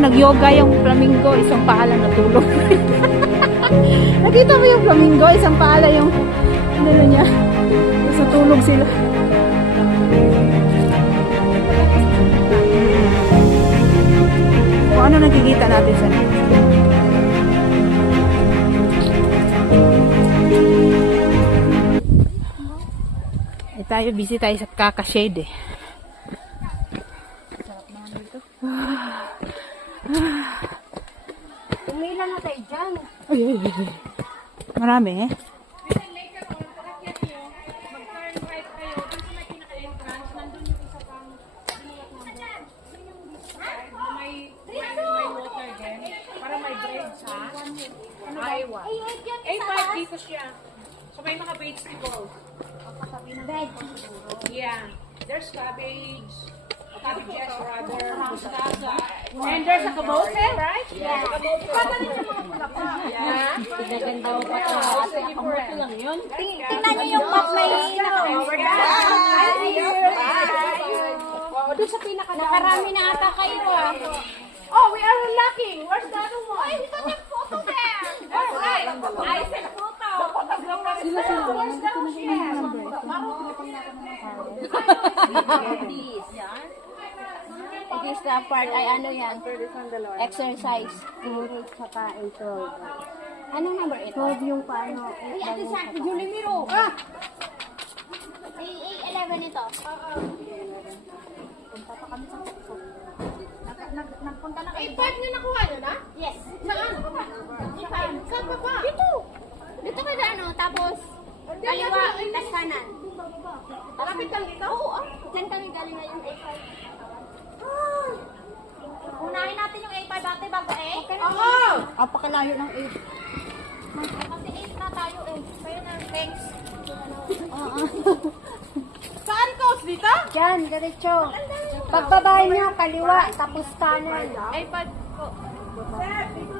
nag-yoga yung flamingo, isang paa lang natulog. Nakita mo yung flamingo, isang paa lang yung ano niya. Tapos natulog sila. Kung ano nakikita natin sa next. Eh tayo, busy tayo sa kaka-shade eh. Sarap naman dito. Umila na tayo dyan. Ay, ay, ay. Marami eh. Dito siya. So may mga vegetables. Yeah. There's cabbage. Cabbages rather. Mustasa. And there's a kamote, right? Yeah. Yeah. Pinaganda mo pa ito. Kamuto lang yun. Tingnan niyo yung map may Doon sa pinaka nakarami na ata kayo ah. Oh, we are lacking. Where's the other one? Ay, ito yung photo there. Alright. I said photo. It is the part, ay ano yan? Exercise. Saka ito. Anong number ito? 12 yung paano. Ay, ate sa Julie Miro. Ah! Ay, 11 ito. Punta pa kami sa Tukso. Nagpunta na kayo. Eh, part na nakuha nyo na? Yes. Saan? Saan pa ba? Dito. Dito kayo ano, tapos kaliwa, tas kanan. Malapit lang dito? Oo, dyan kami galing ngayon A5. Unahin natin yung A5 dati bago A. Oo! Apakalayo ng 8. Kasi 8 na tayo eh. Kaya na, thanks. Saan coach? Dito? Dyan, diretso. Pagbabahay nyo, kaliwa, tapos kanan. iPad ko. Sir, dito